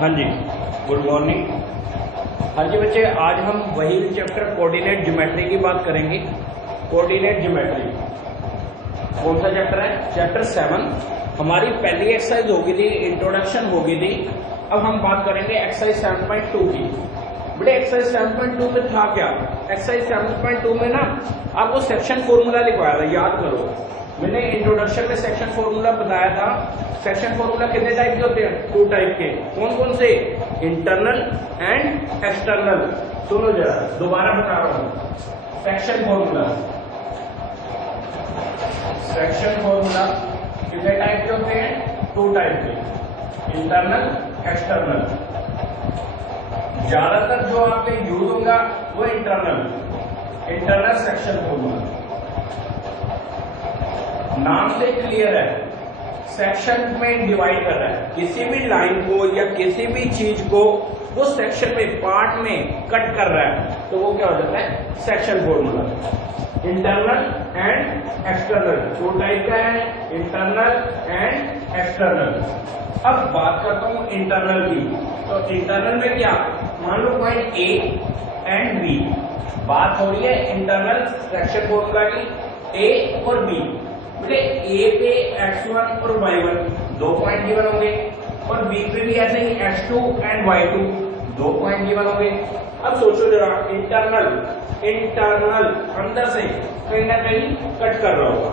हाँ जी, good morning. हाँ जी बच्चे, आज हम वही चैप्टर कोऑर्डिनेट ज्योमेट्री की बात करेंगे। कोऑर्डिनेट ज्योमेट्री कौन सा चैप्टर है? चैप्टर 7। हमारी पहली एक्सरसाइज होगी थी, इंट्रोडक्शन होगी थी। अब हम बात करेंगे एक्सरसाइज 7.2 की। बेटे एक्सरसाइज 7.2 में था क्या? एक्सरसाइज 7.2 में ना आपको सेक्शन फॉर्मूला लिखवाया था, याद करो। मैंने इंट्रोडक्शन में सेक्शन फॉर्मूला बताया था। सेक्शन फॉर्मूला कितने टाइप के होते हैं? 2 टाइप के। कौन कौन से? Internal and external. सुनो जरा, दोबारा बता रहा हूं। सेक्शन फॉर्मूला कितने टाइप के होते हैं? 2 टाइप के, इंटरनल, एक्सटर्नल। ज्यादातर जो आपके यूज होगा वो इंटरनल सेक्शन फॉर्मूला। नाम से क्लियर है, सेक्शन में डिवाइड कर रहा है। किसी भी लाइन को या किसी भी चीज को वो सेक्शन में, पार्ट में कट कर रहा है, तो वो क्या हो जाता है? Section formula. Internal and external 2 type का है, इंटरनल एंड एक्सटर्नल। अब बात करता हूं इंटरनल की। तो इंटरनल में क्या? मान लो पॉइंट ए एंड बी, बात हो रही है इंटरनल सेक्शन फॉर्मूला की, ए और बी। बेटे ए पे x1 और y1 2 पॉइंट गिवन होंगे, और बी पे भी ऐसे ही x2 and y2 2 point given होंगे। अब सोचो जरा, इंटरनल अंदर से कहीं ना कहीं कट कर रहा होगा,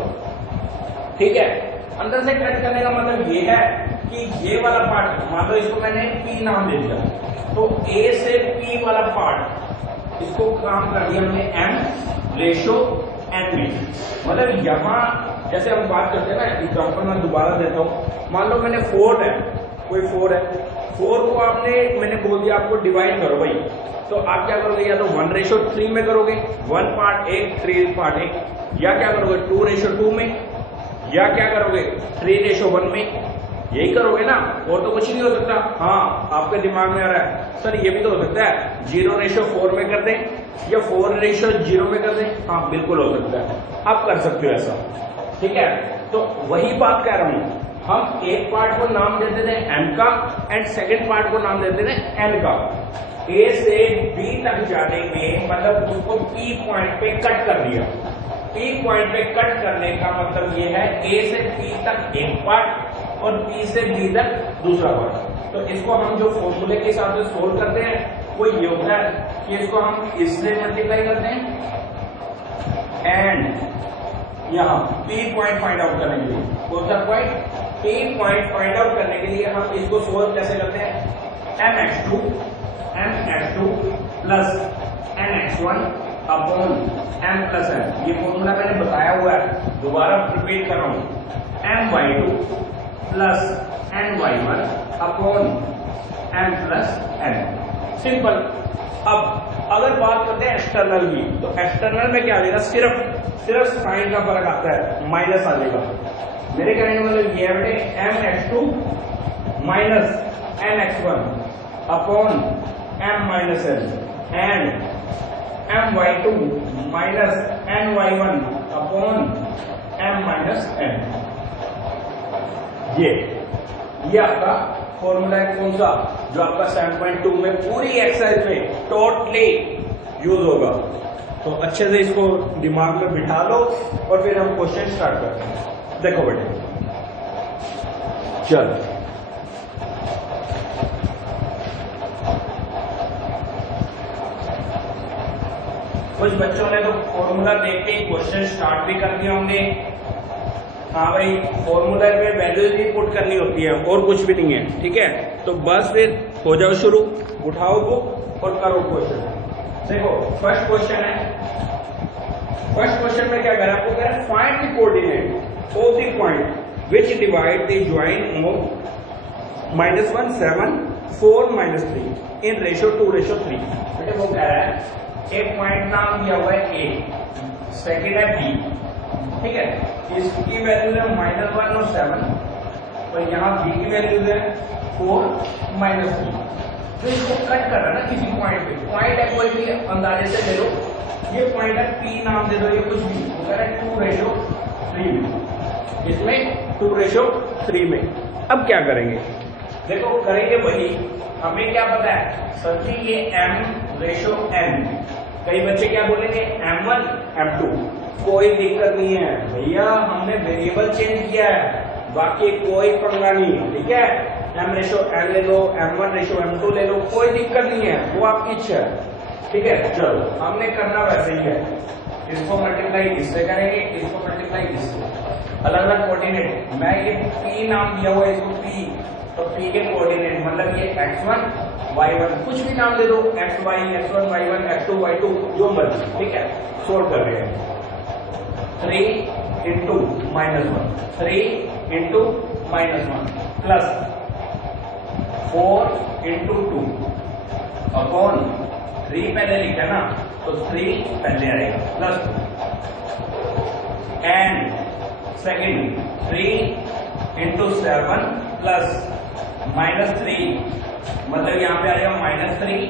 ठीक है। अंदर से कट करने का मतलब ये है कि ये वाला पार्ट, मान लो इसको मैंने P नाम दे दिया, तो A से P वाला पार्ट, इसको काम कर दिया हमने M रेशो N में। मतलब यहां जैसे हम बात करते हैं ना, एग्जाम्पल मैं दोबारा देता हूं। मान लो मैंने 4 है, कोई 4 है, 4 को मैंने बोल दिया आपको डिवाइड करो भाई, तो आप क्या करोगे? या तो 1:3 में करोगे, 1 पार्ट 1, 3 पार्ट 1, या क्या करोगे 2:2 में, या क्या करोगे 3:1 में। यही करोगे ना, और तो कुछ नहीं हो सकता। हाँ, आपके दिमाग में आ रहा है सर ये भी तो हो सकता है 0:4 में कर दें या 4:0 में कर दें। हाँ बिल्कुल हो सकता है, आप कर सकते हो ऐसा, ठीक है। तो वही बात कह रहा हूं, हम एक पार्ट को नाम देते थे m का एंड सेकंड पार्ट को नाम देते थे n का। a से b तक जाने में मतलब उसको p पॉइंट पे कट कर दिया। p पॉइंट पे कट करने का मतलब ये है a से p तक एक पार्ट और p से b तक दूसरा पार्ट। तो इसको हम जो फॉर्मूले के हिसाब से सोल्व करते हैं वो ये होता है कि इसको हम इससे मल्टीप्लाई करते हैं एंड यहाँ P पॉइंट फाइंड आउट करने के लिए, कौन सा point? P point find out करने के लिए हम इसको सोल्व कैसे करते हैं? mx2 plus nx1 upon m plus n। ये फॉर्मूला मैंने बताया हुआ है, दोबारा रिपीट कर रहा हूं। my2 plus ny1 upon m plus n। Simple. अब अगर बात करते हैं एक्सटर्नल की, तो एक्सटर्नल में क्या आ जाएगा? सिर्फ साइन का फर्क आता है, माइनस आ जाएगा। मेरे कहने का मतलब ये है बेटे mx2 minus nx1 upon m minus n and my2 minus ny1 upon m minus n। ये आपका फॉर्मूला है, कौन सा? जो आपका 7.2 में पूरी एक्सरसाइज में टोटली यूज होगा। तो अच्छे से इसको दिमाग में बिठा लो और फिर हम क्वेश्चन स्टार्ट करते हैं। देखो बेटे, चल कुछ बच्चों ने तो फॉर्मूला देख के क्वेश्चन स्टार्ट भी कर दिया होंगे। हाँ भाई, फॉर्मूला पे वैल्यूज भी पुट करनी होती है और कुछ भी नहीं है, ठीक है। तो बस फिर हो जाओ शुरू, उठाओ बुक और करो क्वेश्चन। देखो फर्स्ट क्वेश्चन है। फर्स्ट क्वेश्चन में क्या कह रहा है? आपको कह रहा है find the coordinate of the point which divide the join of -1 7 4 -3 in ratio 2:3। बेटे वो कह रहा है एक पॉइंट नाम दिया हुआ है a, सेकेंड है b, ठीक है। इसकी वैल्यू है -1 और 7, और यहाँ b की वैल्यू है 4 -3। तो इसको कट कर रहा है ना किसी पॉइंट पे। पॉइंट है कोई भी अंदाजे से ले लो, ये पॉइंट है p नाम दे दो, ये कुछ भी। वो कह रहा है 2:3 में, इसमें 2:3 में। अब क्या करेंगे? देखो करेंगे वही, हमें क्या पता है सर जी ये m/n, कई बच्चे क्या बोलेंगे m1 m2, कोई दिक्कत नहीं है भैया, हमने वेरिएबल चेंज किया है, बाकी कोई पंगा नहीं है, ठीक है। m/n ले लो, m1/m2 ले लो, कोई दिक्कत नहीं है, वो आपकी इच्छा है, ठीक है। चलो हमने करना वैसे ही है, इसको मल्टीप्लाई इससे करेंगे, इसको मल्टीप्लाई इससे, अलग अलग कोऑर्डिनेट, मैं ये p नाम दिया हुआ है इसको p, तो p के कोऑर्डिनेट मतलब ये x1 y1 कुछ भी नाम दे दो, xy x1 y1 x2 y2 जो मर्जी, ठीक है। सोल्व कर रहे हैं, 3 into -1, 3 into -1 plus 4 into 2 upon 3 पहले लिखा ना, तो 3 पहले आएगा plus, and second 3 into 7 plus -3, मतलब यहां पे आ जाएगा -3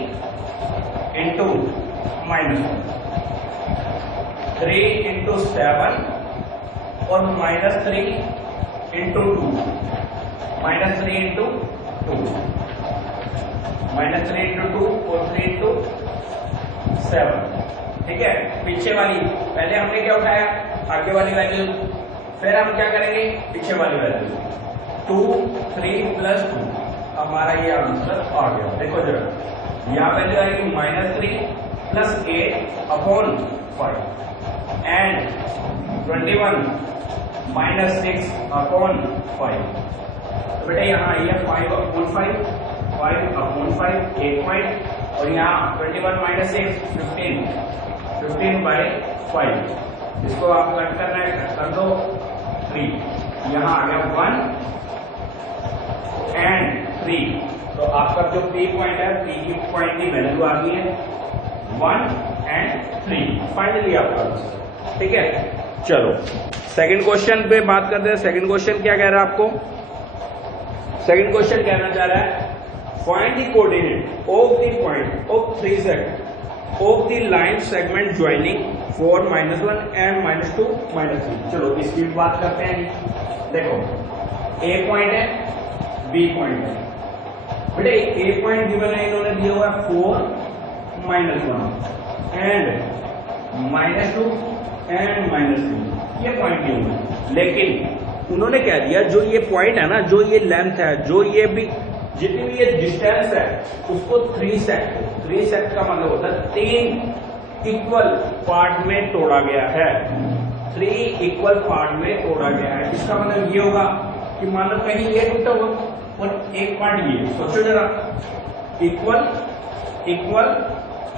इंटू -1, 3 इंटू 7 और -3 इंटू 2, -3 इंटू 2, -3 इंटू 2 और 3 इंटू 7, ठीक है। पीछे वाली पहले हमने क्या उठाया, आगे वाली वैल्यू, फिर हम क्या करेंगे पीछे वाली वैल्यू, 2 3 प्लस 2, हमारा ये आंसर आ गया। देखो जरा यहाँ वैल्यू आएगी -3 प्लस 8 अपॉन 5 एंड 21 -6 अपॉन 5, तो बेटा यहाँ आइए 5 अपॉन 5, 5 अपॉन 5 8 पॉइंट, और यहाँ 21 - 6 15/5, इसको आप कट करना है, कट कर दो 3, यहाँ आ गया 1 एंड 3, तो आपका जो P पॉइंट है, P की पॉइंट की वैल्यू आ गई है 1 एंड 3, फाइनली आपका आंसर, ठीक है। चलो सेकंड क्वेश्चन पे बात करते हैं। सेकंड क्वेश्चन क्या कह रहा है आपको, सेकंड क्वेश्चन कहना चाह रहा है find the coordinate of the point of 3 segment of the line segment joining 4 -1 and -2 -3। चलो इसकी बात करते हैं। देखो A पॉइंट है, B पॉइंट है, बेटे A पॉइंट गिवन है, इन्होंने दिया हुआ है 4 -1 एंड -2 एंड -3, ये पॉइंट नहीं हुआ, लेकिन उन्होंने क्या दिया, जो ये पॉइंट है ना, जो ये लेंथ है, जो ये भी जितनी भी ये डिस्टेंस है, उसको 3 सेट का मतलब होता है 3 इक्वल पार्ट में तोड़ा गया है, 3 इक्वल पार्ट में तोड़ा गया है। इसका मतलब ये होगा कि मान लो कहीं ये टूटा हुआ और एक पार्ट ये, सोचो जरा, इक्वल इक्वल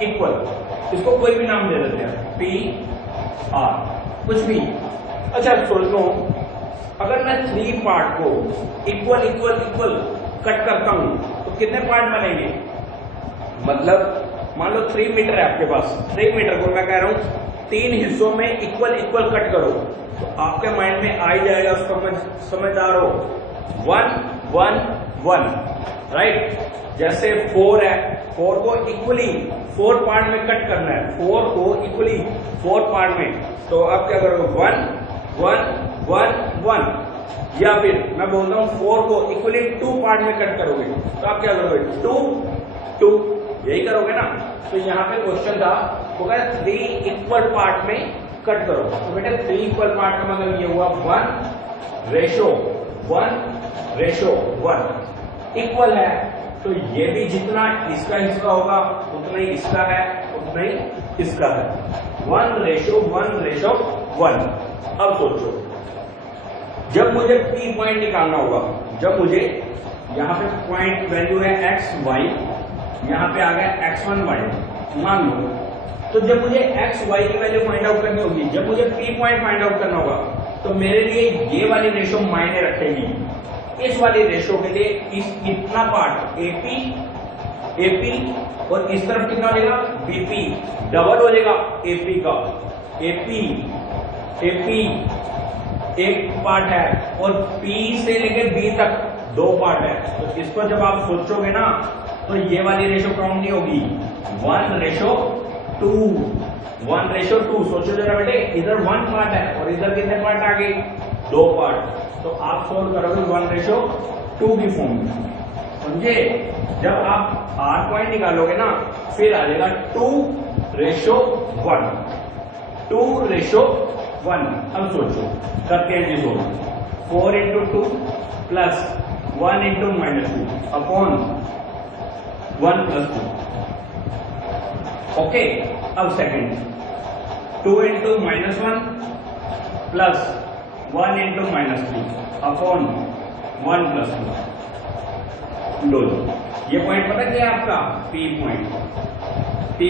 इक्वल, इसको कोई भी नाम दे देते हैं, P R कुछ भी। अच्छा सोच लो, अगर मैं 3 पार्ट को इक्वल इक्वल इक्वल कट करता हूं तो कितने पार्ट बनेंगे, मतलब मान लो 3 मीटर है आपके पास, 3 मीटर को मैं कह रहा हूं 3 हिस्सों में इक्वल इक्वल कट करो, तो आपके माइंड में आ ही जाएगा, समझदार हो, 1 1 1, राइट। जैसे 4 है, 4 को इक्वली 4 पार्ट में कट करना है, 4 को इक्वली 4 पार्ट में, तो आप क्या करोगे 1 1 1 1, या फिर मैं बोलता हूं 4 को इक्वली 2 पार्ट में कट करोगे, तो आप क्या करोगे 2 2, यही करोगे ना। तो यहाँ पे क्वेश्चन था, वो कह 3 इक्वल पार्ट में कट करो, तो बेटा 3 इक्वल पार्ट का मतलब ये हुआ 1:1 इक्वल है, तो ये भी जितना इसका हिस्सा होगा उतना ही इसका है, उतना ही इसका है, 1:1:1। अब सोचो, जब मुझे P पॉइंट निकालना होगा, जब मुझे यहाँ पे पॉइंट वैल्यू है x y, यहाँ पे आ गया x1 y, मान लो, तो जब मुझे x y की वैल्यू फाइंड आउट करनी होगी, जब मुझे P पॉइंट फाइंड आउट करना होगा, तो मेरे लिए ये वाली रेशो मायने रखेगी, इस वाली रेशो के लिए इतना पार्ट AP और इस तरफ कितना हो जाएगा BP, डबल हो जाएगा AP का, AP एक पार्ट है और P से लेकर B तक 2 पार्ट है, तो इसको जब आप सोचोगे ना, तो ये वाली रेशो काउंट नहीं होगी, 1:2 सोचो जरा बेटे, इधर 1 पार्ट है और इधर कितने पार्ट आ गए, 2 पार्ट, तो आप सोल्व करोगे 1:2 की फॉर्म में, समझे? जब आप R पॉइंट निकालोगे ना फिर आ जाएगा 2:1, 2:1। अब सोचो करते हैं जी, 4 into 2 plus 1 into -2 upon 1 plus 2। Okay, अब second 2 into -1 plus 1 into -2 upon 1 plus 2। लो, ये पॉइंट पता क्या है आपका? P point. P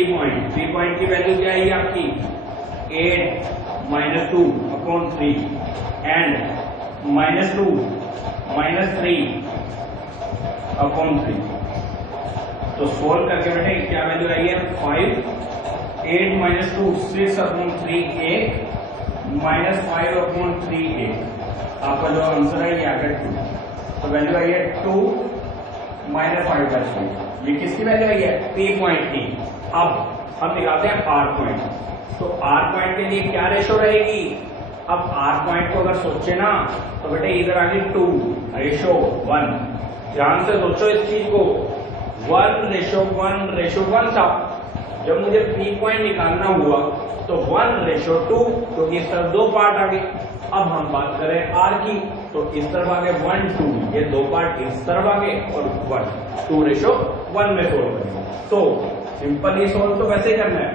पॉइंट की वैल्यू क्या है आपकी? 8 - 2 अपॉन 3 एंड -2 -3 अपॉन 3। तो सोल्व करके बेटे क्या वैल्यू आई है? 5, 8 - 2 6 अपॉन 3 8 -5 अपॉन 3 8। आपका जो आंसर है ये आ गया 2। तो वैल्यू आई है 2 - 5/3। ये किसकी वैल्यू आई है? P पॉइंट की। अब हम निकालते हैं R पॉइंट। तो R पॉइंट के लिए क्या रेशो रहेगी? अब R पॉइंट को अगर सोचे ना तो बेटे इधर आ गई 2:1। ध्यान से सोचो इस चीज को, 1:1 था। जब मुझे P पॉइंट निकालना हुआ तो 1:2, क्योंकि इस तरफ 2 पार्ट आ गए। अब हम बात करें R की, तो इस तरफ आ गए 1 2, ये 2 पार्ट इस तरफ आ गए और 1 2:1 में सोल्व करेंगे। तो सिंपल ही सोल्व तो वैसे ही करना है।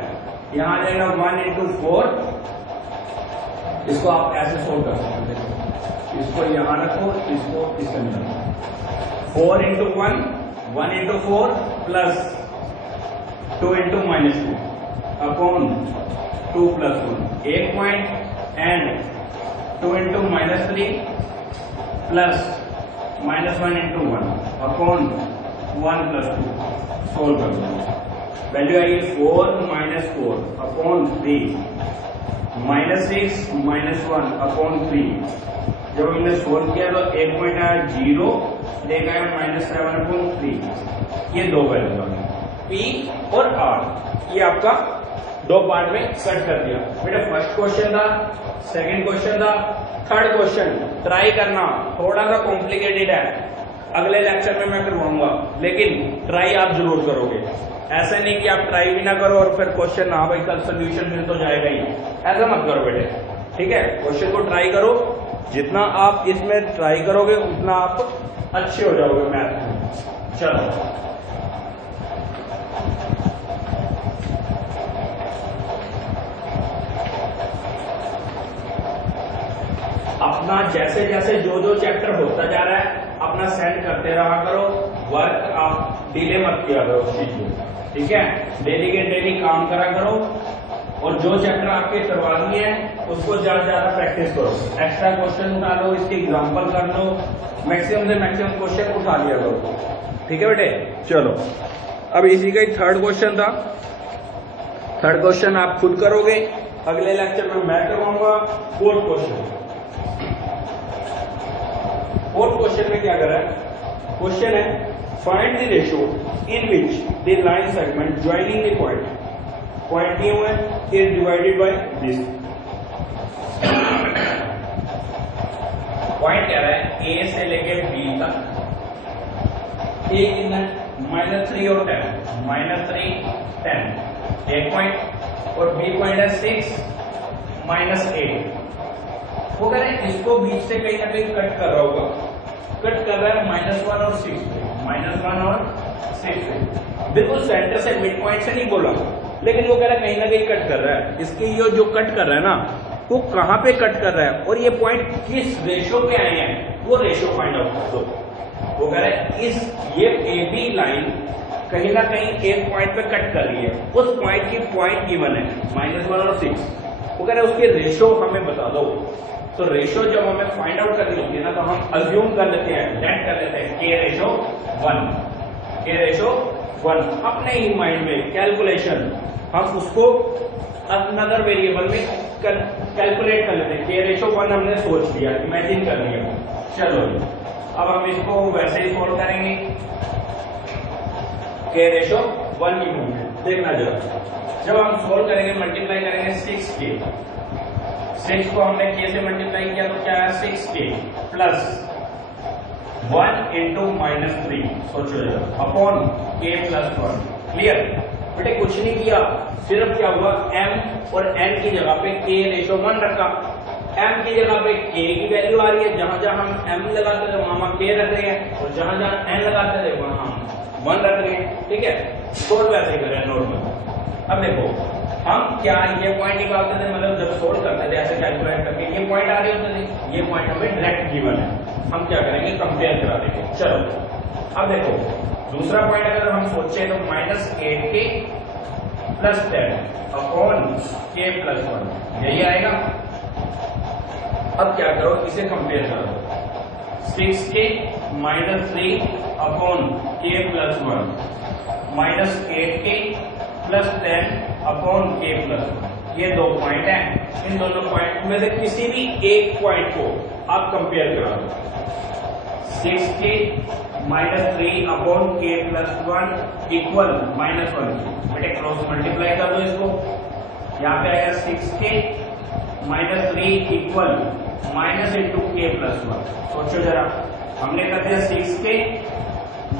यहां आ जाएगा 1 into 4। इसको आप ऐसे सोल्व कर सकते हैं, इसको यहां रखो, इसको इसके अंदर रखो। 4 into 1 1 into 4 plus 2 into -2 upon 2 plus 1 1 point and 2 into -3 plus -1 into 1 upon 1 plus 2। Solve कर दो, वैल्यू आई 4 - 4 अपॉन 3 -6 -1 अपॉन 3। जब हमने सोल्व किया तो 1 पॉइंट आया 0, देखा है -7 अपॉन 3। ये 2 वैल्यू आ गई P और R। ये आपका 2 पार्ट में कट कर दिया। बेटा फर्स्ट क्वेश्चन था, सेकंड क्वेश्चन था, थर्ड क्वेश्चन ट्राई करना। थोड़ा सा कॉम्प्लिकेटेड है, अगले लेक्चर में मैं करवाऊंगा, लेकिन ट्राई आप जरूर करोगे। ऐसा नहीं कि आप ट्राई भी ना करो और फिर क्वेश्चन ना भाई कल सोल्यूशन मिल तो जाएगा ही, ऐसा मत करो बेटे। ठीक है, क्वेश्चन को ट्राई करो, जितना आप इसमें ट्राई करोगे उतना आप अच्छे हो जाओगे मैथ में। चलो अपना जैसे जैसे जो चैप्टर होता जा रहा है अपना सेंड करते रहा करो। वर्क आप डिले मत किया करो उस चीज को, ठीक है? डेली के डेली काम करा करो और जो चैप्टर आपके करवानी है उसको ज्यादा प्रैक्टिस करो। एक्स्ट्रा क्वेश्चन उठा लो, इसके एग्जाम्पल कर लो, मैक्सिमम से मैक्सिमम क्वेश्चन उठा लिया करो। ठीक है बेटे? चलो अब इसी का ही थर्ड क्वेश्चन था। थर्ड क्वेश्चन आप खुद करोगे, अगले लेक्चर में मैं करवाऊंगा। फोर्थ क्वेश्चन, फोर्थ क्वेश्चन में क्या कर रहा है? क्वेश्चन है find the ratio in which the line segment joining the point दिए हुए is divided by this. Point कह रहा है ए से लेके बी तक, ए कितना है? -3 और 10, -3 10 एक पॉइंट, और बी पॉइंट है 6 -8। वो कह रहे हैं इसको बीच से कहीं ना कहीं कट कर रहा होगा, कट कर रहा है -1 और 6 पे, -1 और 6 पे। बिल्कुल सेंटर से मिड पॉइंट से नहीं बोला, लेकिन वो कह रहा है कहीं ना कहीं कट कर रहा है। इसके ये जो कट कर रहा है ना वो कहाँ पे कट कर रहा है और ये पॉइंट किस रेशो पे आए हैं वो रेशो फाइंड आउट कर दो। वो कह रहा है ये ए बी लाइन कहीं ना कहीं एक पॉइंट पे कट कर रही है, उस पॉइंट की पॉइंट गिवन है -1 और 6। वो कह रहा है उसके रेशो हमें बता दो। तो रेशो जब हमें फाइंड आउट करनी होती है ना तो हम अज्यूम कर लेते हैं, लेट कर लेते हैं K रेशो 1, K रेशो 1 अपने ही माइंड में कैलकुलेशन हम उसको अनदर वेरिएबल में कैलकुलेट कर लेते हैं। K रेशो 1 हमने सोच लिया, इमेजिन कर लिया। चलो अब हम इसको वैसे ही सोल्व करेंगे। K रेशो 1 की होंगे, देखना जरा। जब हम सोल्व करेंगे मल्टीप्लाई करेंगे 6K, 6 को हमने K से मल्टीप्लाई किया तो क्या है 6K प्लस 1 इंटू -3 सोचो जरा अपॉन k प्लस 1। क्लियर बेटे? कुछ नहीं किया, सिर्फ क्या हुआ m और n की जगह पे k रेशो 1 रखा। m की जगह पे k की वैल्यू आ रही है, जहां जहां हम m लगाते थे वहां k रख रहे हैं, और जहां जहां n लगाते थे वहां हम 1 रख रहे हैं। ठीक है, सोल्व वैसे ही कर रहे हैं नॉर्मल। अब देखो हम क्या ये पॉइंट निकालते थे, मतलब जब सोल्व करते थे ऐसे कैलकुलेट करके ये पॉइंट आ रहे होते थे, ये पॉइंट हमें डायरेक्ट गिवन है, हम क्या करेंगे कंपेयर करा देंगे। चलो अब देखो दूसरा पॉइंट अगर हम सोचे तो -8k plus 10 upon k plus 1 यही आएगा। अब क्या करो, इसे कंपेयर करो, 6k -3 upon k plus 1 -8k plus 10 upon k plus 1। ये दो पॉइंट हैं, इन दोनों पॉइंट में से किसी भी एक पॉइंट को आप कंपेयर करा दो। 6k -3 upon k plus 1 equal -1। बेटे क्रॉस मल्टीप्लाई कर दो इसको, यहाँ पे आएगा 6k -3 equal minus into k plus 1। सोचो जरा, हमने कर दिया 6k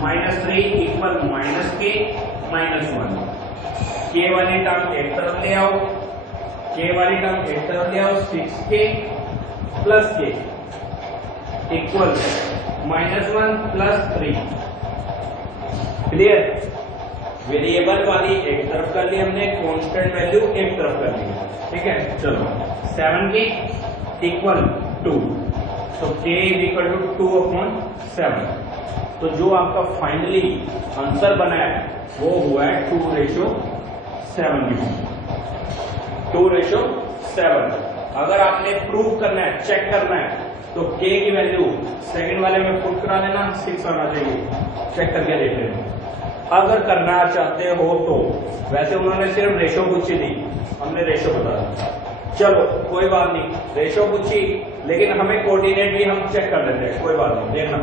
-3 इक्वल -k -1। k वाली टर्म एक तरफ ले आओ, k वाली टर्म एक तरफ ले आओ, 6k plus k equal -1 plus 3। Clear? Variable वाली एक तरफ कर ली हमने, कांस्टेंट वैल्यू एक तरफ कर ली। ठीक है, चलो 7k इक्वल 2, तो k इक्वल टू 2 अपॉन 7। तो जो आपका फाइनली आंसर बना है वो हुआ है 2:7 की, 2:7। अगर आपने प्रूव करना है, चेक करना है, तो k की वैल्यू सेकंड वाले में पुट करा देना, 6 आना चाहिए। चेक करके देख लेना अगर करना चाहते हो तो। वैसे उन्होंने सिर्फ रेशो पूछी थी, हमने रेशो बता दिया। चलो कोई बात नहीं, रेशो पूछी लेकिन हमें कोऑर्डिनेट भी हम चेक कर लेते हैं, कोई बात नहीं। देखना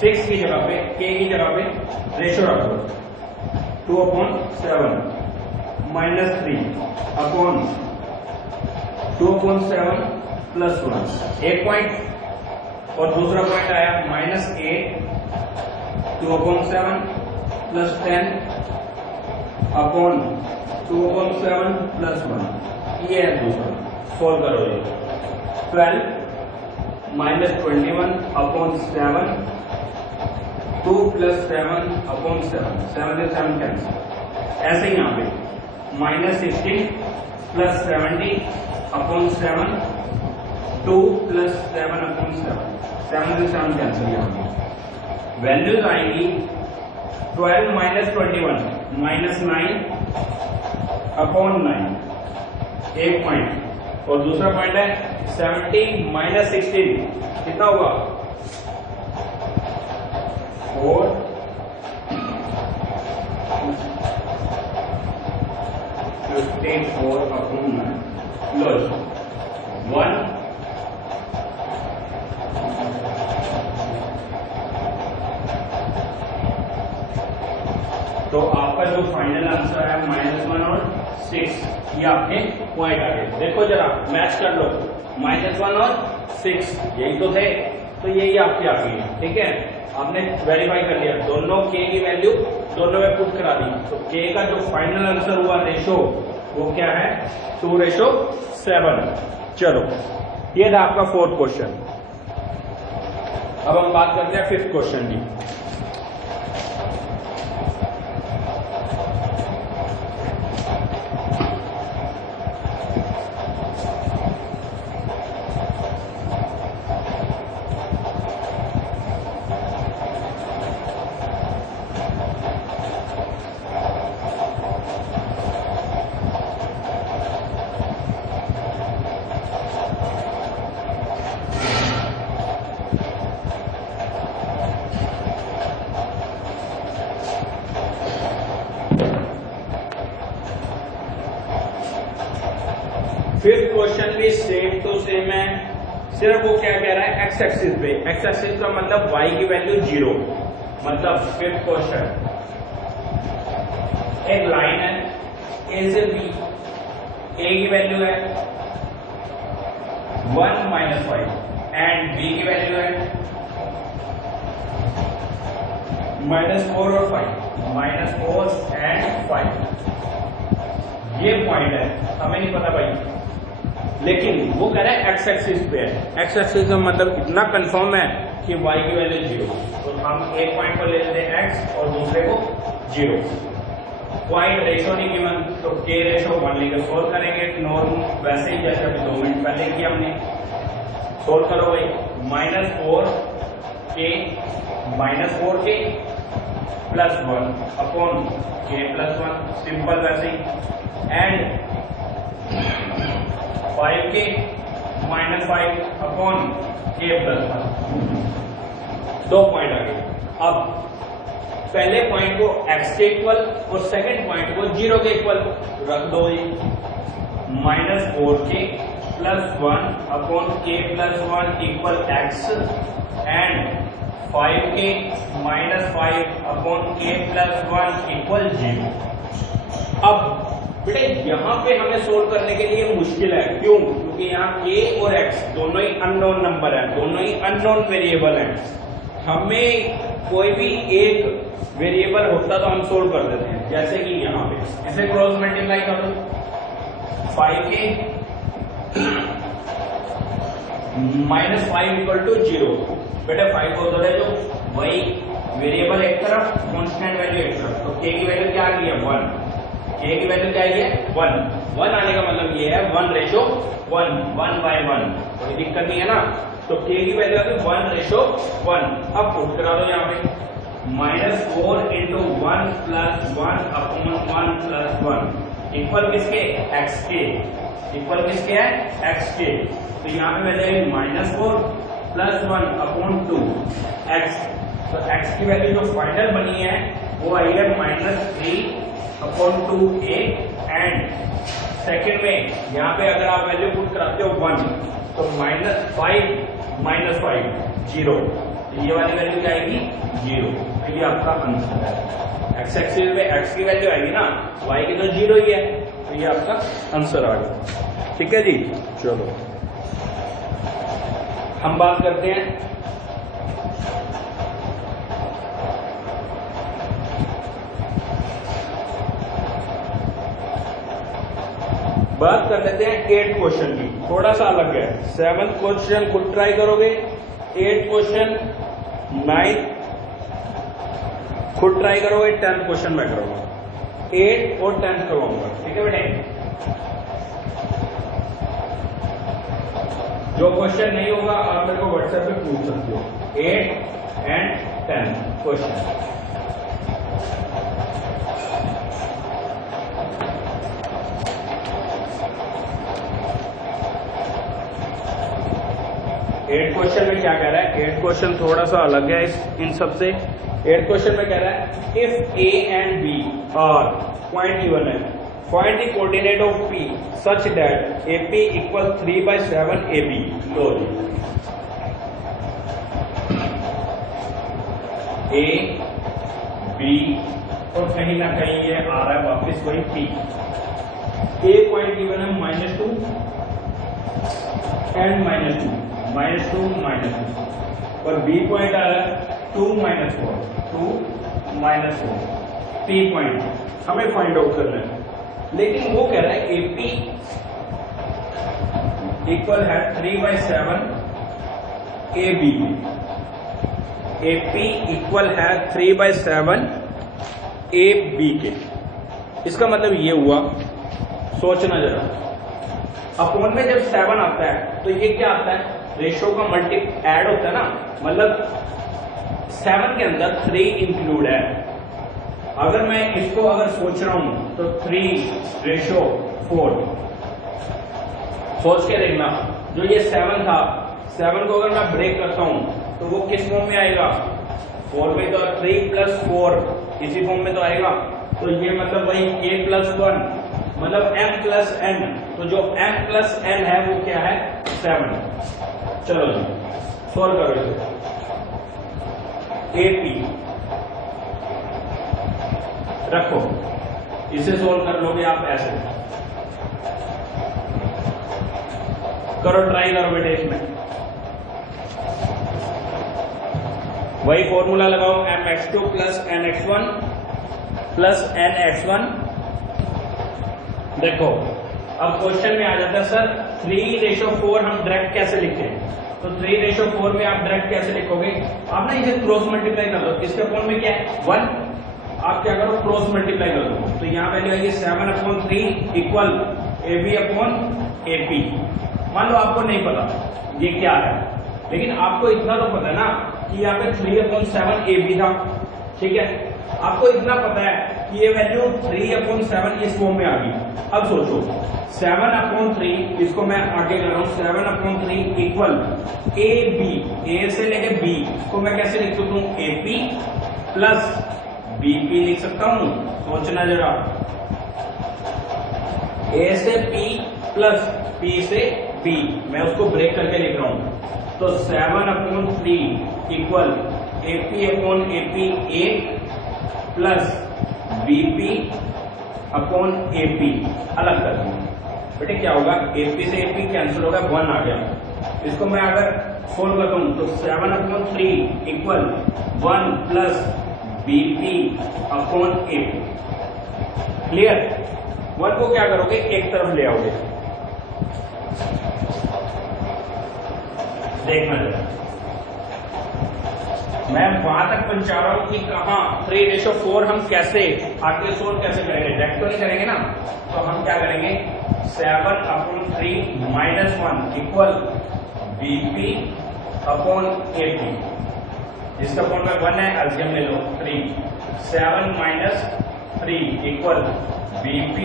6 की जगह पे k की जगह पे रेशो रख दो, 2/7 -3 अपॉन 2/7 प्लस 1 एक पॉइंट, और दूसरा पॉइंट आया -8 2/7 प्लस 10 अपॉन 2/7 प्लस 1। ये है दूसरा, सोल्व करो ये 12 -21 अपॉन 7 2 प्लस 7 अपॉन 7 7 से 7 कैंसिल। ऐसे ही यहाँ पे -16 प्लस 70 अपॉन 7 2 प्लस 7 अपॉन 7 7 से 7 कैंसिल। यहाँ पे वैल्यूज आएंगी 12 -21 -9 अपॉन 9 एक पॉइंट, और दूसरा पॉइंट है 70 -16 कितना होगा 4 54 अपॉन 9। लो 1 तो आपका जो फाइनल आंसर है -1 और 6, ये आपके पॉइंट आ गए। देखो जरा मैच कर लो, -1 और 6 यही तो थे, तो यही आपकी आ गई है। ठीक है, आपने वेरीफाई कर लिया, दोनों k की वैल्यू दोनों में पुट करा दी, तो k का जो फाइनल आंसर हुआ रेशो वो क्या है 2:7। चलो ये था आपका 4th क्वेश्चन। अब हम बात करते हैं 5th क्वेश्चन की। फिफ्थ क्वेश्चन भी सेम टू सेम है, सिर्फ वो क्या कह रहा है एक्स एक्सिस पे। एक्स एक्सिस का मतलब y की वैल्यू 0, मतलब फिफ्थ क्वेश्चन एक लाइन है a से b, a की वैल्यू है 1 - 5 एंड b की वैल्यू है -4 और 5, -4 एंड 5, ये पॉइंट है, हमें नहीं पता भाई, लेकिन वो कह रहा है एक्स एक्सिस पे है। एक्स एक्सिस का मतलब इतना कंफर्म है कि y की वैल्यू 0, तो हम एक पॉइंट को ले लेते हैं x और दूसरे को 0। पॉइंट रेशो नहीं गिवन, तो k रेशो 1 लेकर सोल्व करेंगे नॉर्म वैसे ही जैसे अभी 2 मिनट पहले किया हमने। सोल्व करो भाई, -4k plus 1 upon k plus 1, simple वैसे ही, and 5k -5 upon k plus 1। 2 point आ गए। अब पहले पॉइंट को x के इक्वल और सेकंड पॉइंट को 0 के इक्वल रख दो। -4k plus 1 upon k plus 1 equal x and 5k -5 upon k plus 1 equal 0। अब बेटे यहाँ पे हमें सोल्व करने के लिए मुश्किल है, क्यों? क्योंकि यहाँ k और x दोनों ही अननोन नंबर है, दोनों ही अननोन वेरिएबल हैं। हमें कोई भी एक वेरिएबल होता तो हम सोल्व कर देते हैं, जैसे कि यहाँ पे इसे क्रॉस मल्टीप्लाई कर दो, 5k -5 इक्वल टू 0। बेटा 5 को उधर है जो वही वेरिएबल एक तरफ, कांस्टेंट वैल्यू एक तरफ, तो k की वैल्यू क्या आ गई है 1, k की वैल्यू क्या आई है 1 आने का मतलब ये है 1:1, 1/1, कोई दिक्कत नहीं है ना। तो k की वैल्यू आ गई 1:1। अब पुट करा दो यहाँ पे, -4 × 1 + 1 अपॉन 1 + 1 इक्वल किसके, x के, इक्वल किसके है x के। तो यहाँ पे वैल्यू आई -4 + 1 अपॉन 2 x। तो x की वैल्यू जो फाइनल बनी है वो आई है -3 अपॉन 2a, एंड सेकेंड में यहाँ पे अगर आप वैल्यू पुट कराते हो 1, तो -5 0, तो ये वाली वैल्यू क्या आएगी 0। तो ये आपका आंसर है। एक्स एक्सिस पे x की वैल्यू आएगी ना, y की तो 0 ही है, तो ये आपका आंसर आ गया। ठीक है जी, चलो हम बात करते हैं कर लेते हैं 8 क्वेश्चन की, थोड़ा सा अलग है। 7th क्वेश्चन खुद ट्राई करोगे, 8th क्वेश्चन 9th खुद ट्राई करोगे, 10th क्वेश्चन मैं करूंगा, 8 और 10th करवाऊंगा। ठीक है बेटे, जो क्वेश्चन नहीं होगा आप मेरे को व्हाट्सएप पे पूछ सकते हो। 8 एंड 10 क्वेश्चन। एट क्वेश्चन में क्या कह रहा है, 8 क्वेश्चन थोड़ा सा अलग है इन सब से। 8 क्वेश्चन में कह रहा है if a and b are point given है, find the coordinate of p such that AP equal 3/7 AB। लो A B और कहीं ना कहीं ये आ रहा है वापस वही P। A पॉइंट गिवन है -2 एंड -2 और B पॉइंट आ रहा है 2 - 4 P पॉइंट हमें फाइंड आउट करना है। लेकिन वो कह रहा है AP इक्वल है 3/7 AB। AP इक्वल है 3/7 AB के। इसका मतलब ये हुआ, सोचना जरा, अपॉन में जब 7 आता है तो ये क्या आता है, रेशो का मल्टी ऐड होता है ना, मतलब 7 के अंदर 3 इंक्लूड है। अगर मैं इसको अगर सोच रहा हूं तो 3:4 सोच के देखना। जो ये 7 था, 7 को अगर मैं ब्रेक करता हूं तो वो किस फॉर्म में आएगा, 4 में, तो 3 + 4 इसी फॉर्म में तो आएगा। तो ये मतलब वही k+1 मतलब m+n, तो जो m+n है वो क्या है 7। चलो जी सॉल्व करो इसे। AP रखो, इसे सोल्व कर लोगे आप ऐसे, करो ट्राई करो बेटे इसमें। वही फॉर्मूला लगाओ, mx2 plus nx1 plus nx1। देखो अब क्वेश्चन में आ जाता है सर 3:4 हम डायरेक्ट कैसे लिखें, तो 3:4 में आप डायरेक्ट कैसे लिखोगे, आप ना इसे क्रॉस मल्टीप्लाई कर लो। इसके अपॉन में क्या है 1, आप क्या करो क्रॉस मल्टीप्लाई कर दो, तो यहाँ वैल्यू आएगी 7/3 इक्वल AB/AP। मान लो आपको नहीं पता ये क्या है, लेकिन आपको इतना तो पता है ना कि यहाँ पे 3/7 AB था, ठीक है। आपको इतना पता है कि ये वैल्यू 3/7 इस फॉर्म में आ गई। अब सोचो 7/3, इसको मैं आगे कर रहा हूँ, 7/3 इक्वल AB, A से लेके B को मैं कैसे लिख सकता हूँ, AP प्लस BP लिख सकता हूँ। सोचना जरा, A से P प्लस P से B, मैं उसको ब्रेक करके लिख रहा हूँ, तो 7/3 इक्वल AP/AP 1 प्लस BP/AP अलग कर दूंगा। बेटे क्या होगा, AP से AP कैंसिल होगा, 1 आ गया। इसको मैं अगर सोल्व करता हूं तो 7/3 इक्वल 1 प्लस BP/AP। क्लियर। 1 को क्या करोगे, एक तरफ ले आओगे। देखना जरा, मैं वहां तक पहुंचा रहा हूं कि कहां 3:4 हम कैसे आगे सोल्व कैसे करेंगे, डायरेक्ट तो नहीं करेंगे ना, तो हम क्या करेंगे 7/3 माइनस 1 इक्वल BP/AP। जिसका अपॉन में 1 है एलसीएम ले लो 3, 7 माइनस 3 इक्वल BP/AP।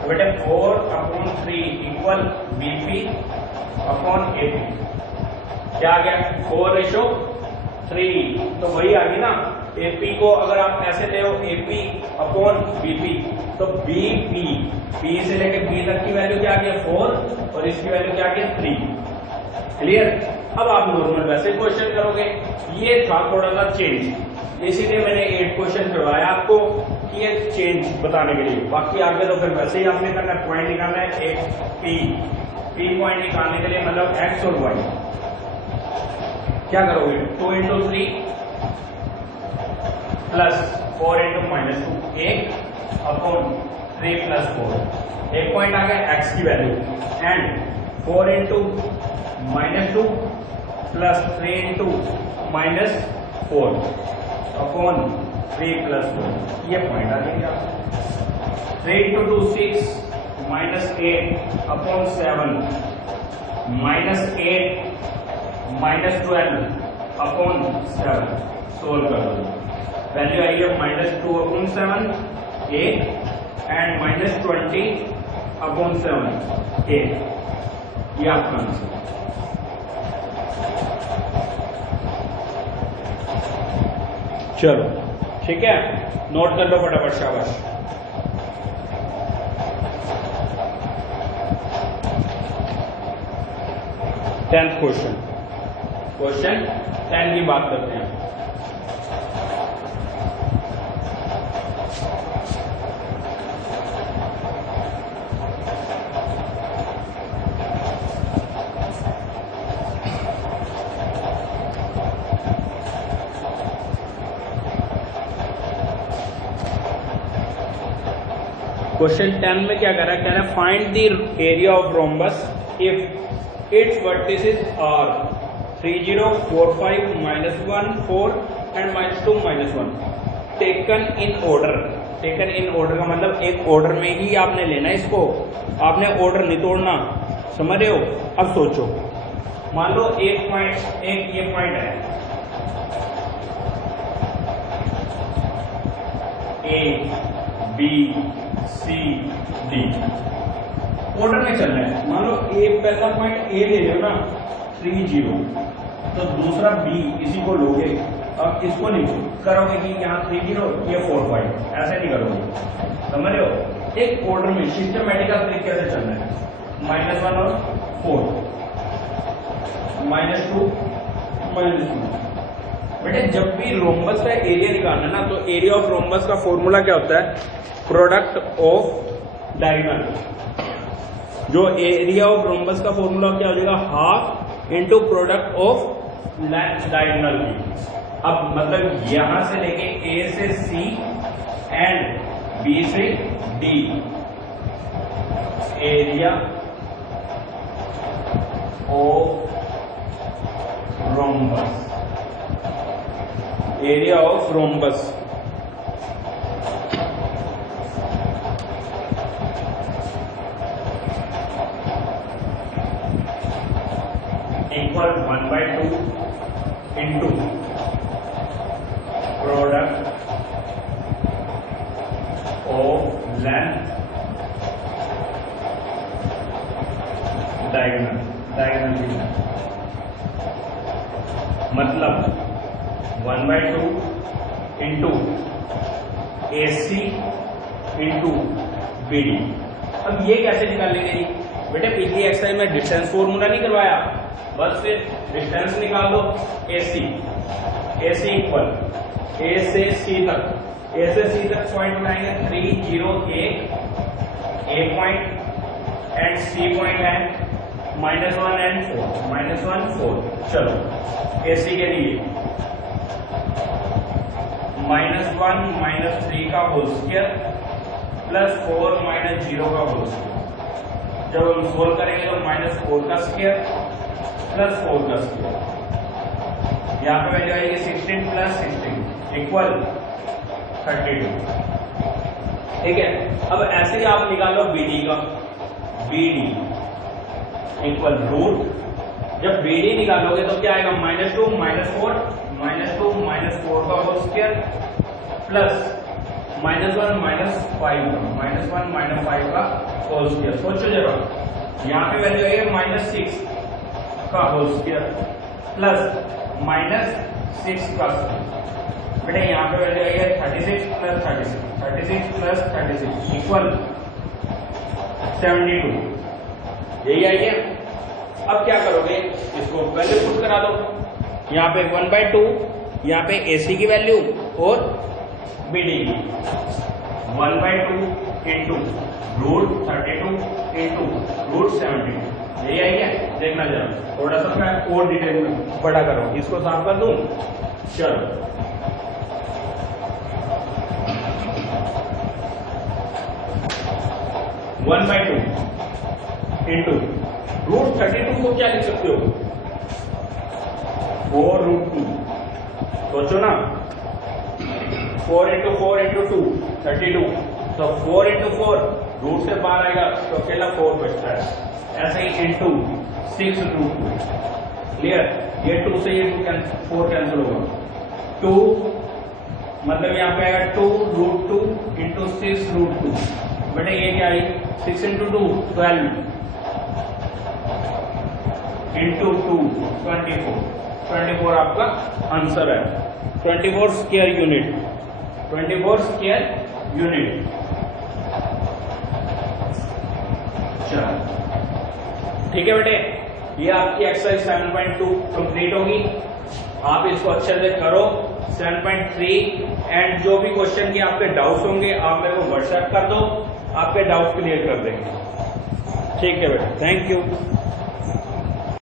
तो बेटे 4/3 इक्वल BP/AP। क्या आ गया 4:3, तो वही आ गई ना। AP को अगर आप ऐसे ले AP/BP, तो BP से लेके B तक की वैल्यू क्या आ गया 4 और इसकी वैल्यू क्या आ गया 3। क्लियर। अब आप नॉर्मल वैसे क्वेश्चन करोगे, ये था थोड़ा सा चेंज, इसीलिए मैंने 8 क्वेश्चन करवाया आपको कि ये चेंज बताने के लिए। बाकी आगे तो फिर वैसे ही आपने करना है, पॉइंट निकालना है, एक P पॉइंट निकालने के लिए मतलब x और y। क्या करोगे 2 × 3 प्लस 4 × -2 1/3 प्लस 4, एक पॉइंट आ गया x की वैल्यू, एंड 4 × -2 प्लस 3 × -4/3 प्लस 4, ये पॉइंट आ जाएगा। 3 × 2 6 -8/7 -8 -12/7 सोल्व कर दो, वैल्यू आई है -2/7 8 एंड -20/7 8। ये आपका आंसर। चलो ठीक है, नोट कर लो फटाफट, शाबाश। टेंथ क्वेश्चन 10 की बात करते हैं। क्वेश्चन 10 में क्या कर रहा है, कह रहा है find the area of rhombus if its vertices are 3 0 4 5 -1 4 and -2 -1 taken in order. Taken in order का मतलब एक ऑर्डर में ही आपने लेना है इसको, आपने ऑर्डर नहीं तोड़ना, समझ रहे हो। अब सोचो, मान लो एक ये पॉइंट है A B C D, order में चल रहा है। मान लो ए पहला पॉइंट ए ले लो ना 3 0, तो दूसरा बी इसी को लोगे। अब इसको नहीं करोगे कि यहाँ 3 0 ये 4 5, ऐसे नहीं करोगे, समझ रहे हो। एक ऑर्डर में सिस्टमैटिकल तरीके से चल रहा है, -1 और 4 -2 -2। बेटे जब भी रोम्बस का एरिया निकालना ना, तो एरिया ऑफ रोम्बस का फॉर्मूला क्या होता है, प्रोडक्ट ऑफ डायगोनल। जो एरिया ऑफ रोम्बस का फॉर्मूला क्या हो जाएगा, half into product of length diagonal की। अब मतलब यहां से लेके ए से सी एंड बी से D, area of rhombus, area of rhombus equal 1/2 into product of length diagonal मतलब 1/2 इंटू AC इंटू BD। अब ये कैसे निकाल लेंगे जी? बेटे पिछली एक्सरसाइज में डिस्टेंस फॉर्मूला नहीं करवाया, बस फिर डिस्टेंस निकाल दो। AC इक्वल A से C तक पॉइंट बनाएंगे 3, 0, 1 A point and C point है -1 एंड 4, -1 4। चलो AC के लिए -1 -3 का होल स्क्वायर प्लस 4 -0 का होल स्क्वायर। जब हम सोल्व करेंगे तो -4 का स्क्वायर प्लस 4 का स्क्वायर, यहाँ पे वैल्यू आएगी 16 प्लस 16 इक्वल 32। ठीक है, अब ऐसे ही आप निकालो BD का, BD इक्वल रूट, जब BD निकालोगे तो क्या आएगा -2 -4 -2 -4 का होल स्क्वायर प्लस -1 -5 का होल स्क्वायर। सोचो जरा, यहाँ पे वैल्यू आएगी -6 का होल स्क्वायर प्लस -6 का स्क्वायर। बेटे यहाँ पे वैल्यू आएगी 36 प्लस 36 इक्वल 72। यही आइए। अब क्या करोगे, इसको वैल्यू पुट करा दो। यहाँ पे 1/2, यहाँ पे AC की वैल्यू और BD की 1/2 इंटू √32 इंटू √72। यही आई है। देखना जरा, थोड़ा सा मैं और डिटेल में बड़ा करूँ, इसको साफ कर दूं। चलो 1/2 इंटू √32 को क्या लिख सकते हो, 4√2। सोचो ना, 4 इंटू 4 इंटू 2 32, तो 4 इंटू 4 रूट से बाहर आएगा तो अकेला 4 बचता है। ऐसे ही इंटू 6√2। क्लियर, ये 2 से ये 4 कैंसिल होगा। 2 मतलब यहाँ पे आएगा 2√2 इंटू 6√2। बेटे ये क्या आई, 6 इंटू 2 12 इंटू 2 24 आपका आंसर है। 24 स्क्वायर यूनिट, 24 स्क्वायर यूनिट। चलो ठीक है बेटे, ये आपकी एक्सरसाइज 7.2 कंप्लीट होगी। आप इसको अच्छे से करो। 7.3 एंड जो भी क्वेश्चन के आपके डाउट्स होंगे आप मेरे को व्हाट्सएप कर दो, आपके डाउट क्लियर कर देंगे। ठीक है बेटा, थैंक यू।